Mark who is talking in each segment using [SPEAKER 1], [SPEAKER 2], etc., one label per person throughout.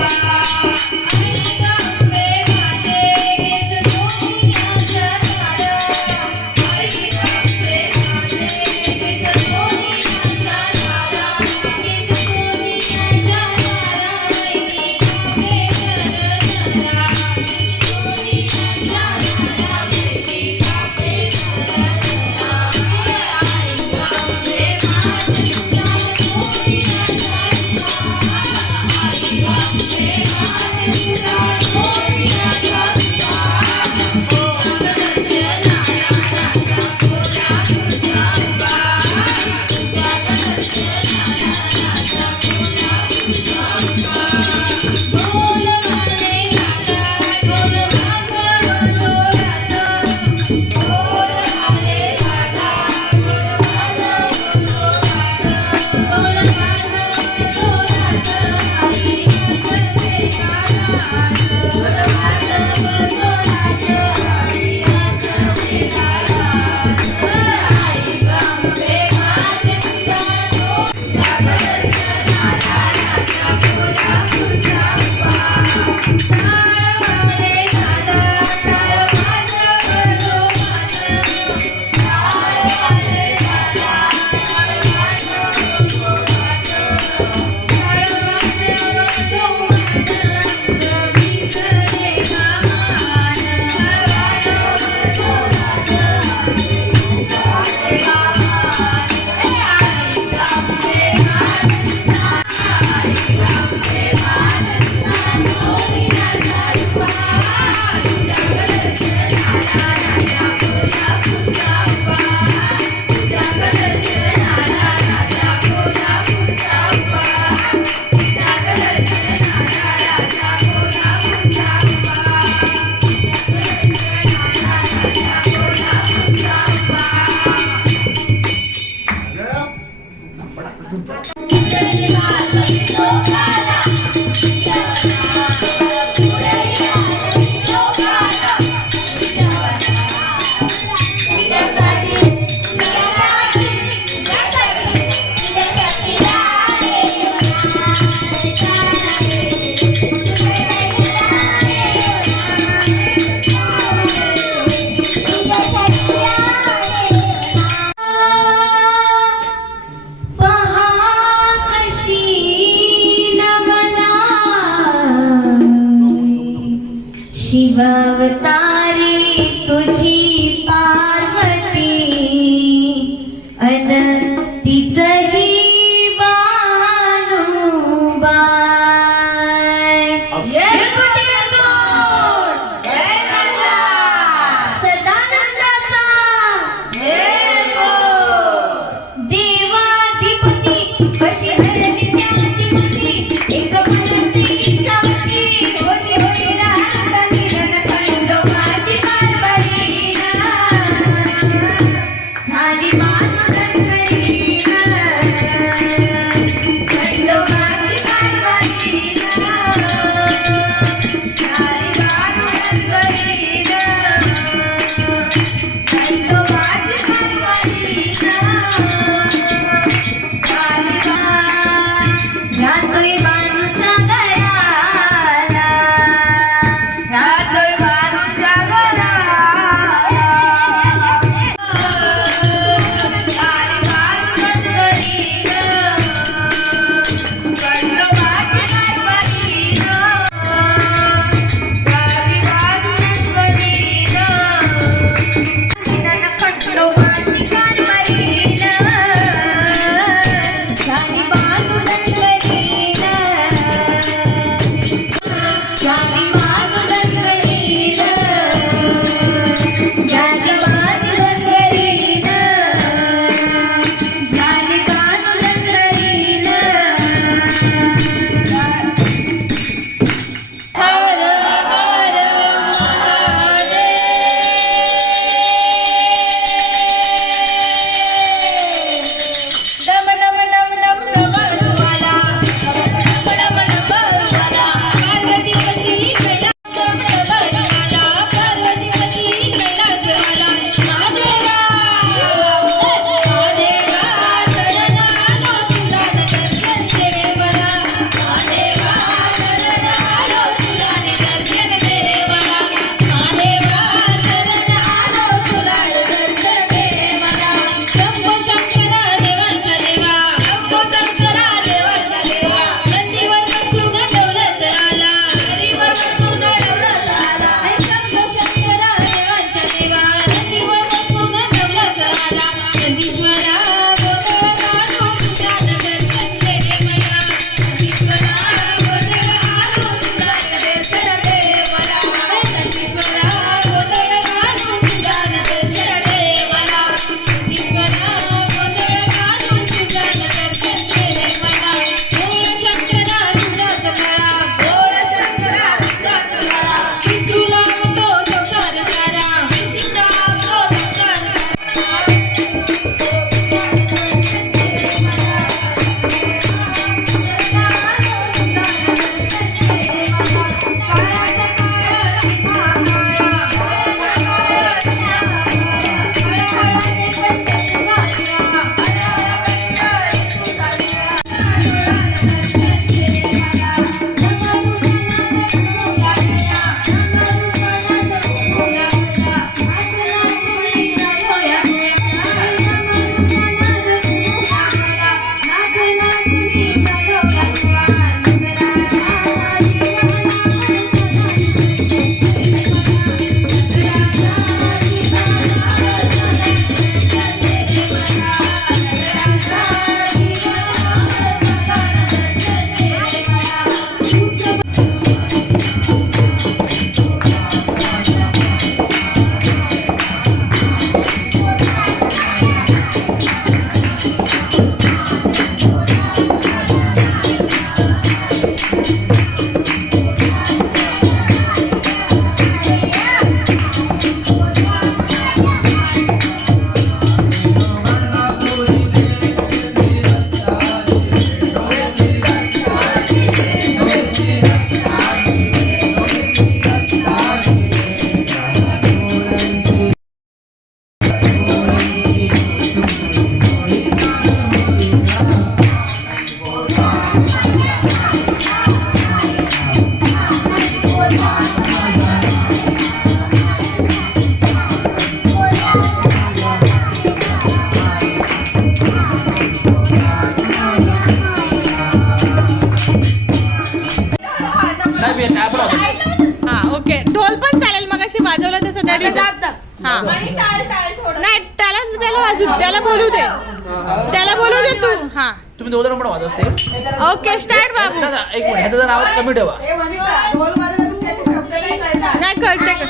[SPEAKER 1] Música वाजवलं हा.
[SPEAKER 2] टाळ थोडं
[SPEAKER 1] नाही त्याला त्याला वाजू त्याला बोलू दे. त्याला बोलू दे तू. हा.
[SPEAKER 3] तुम्ही दोघं पण वाजव सेम
[SPEAKER 1] ओके स्टार्ट बाबू.
[SPEAKER 3] दादा एक मिनिट ह्याचा जरा आवाज कमी ठेवा.
[SPEAKER 1] नाही कळते का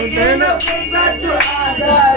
[SPEAKER 1] Entendeu? Quem pra tu adorar?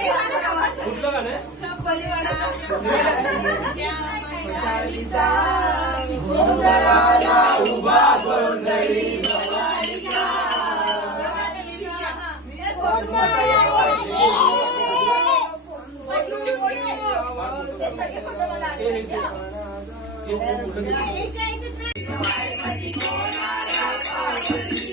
[SPEAKER 1] कुठलं गाणं गोंधळाला उभा गोंधळी
[SPEAKER 4] कोणाला पावली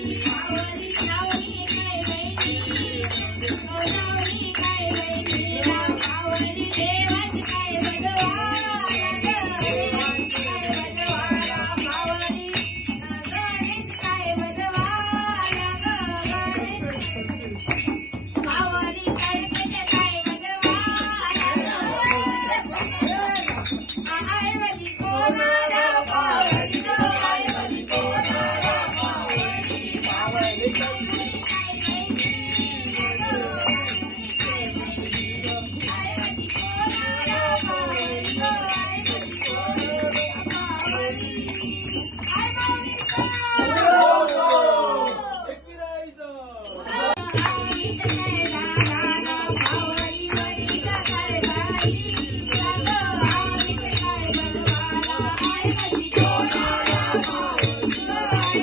[SPEAKER 1] Hasta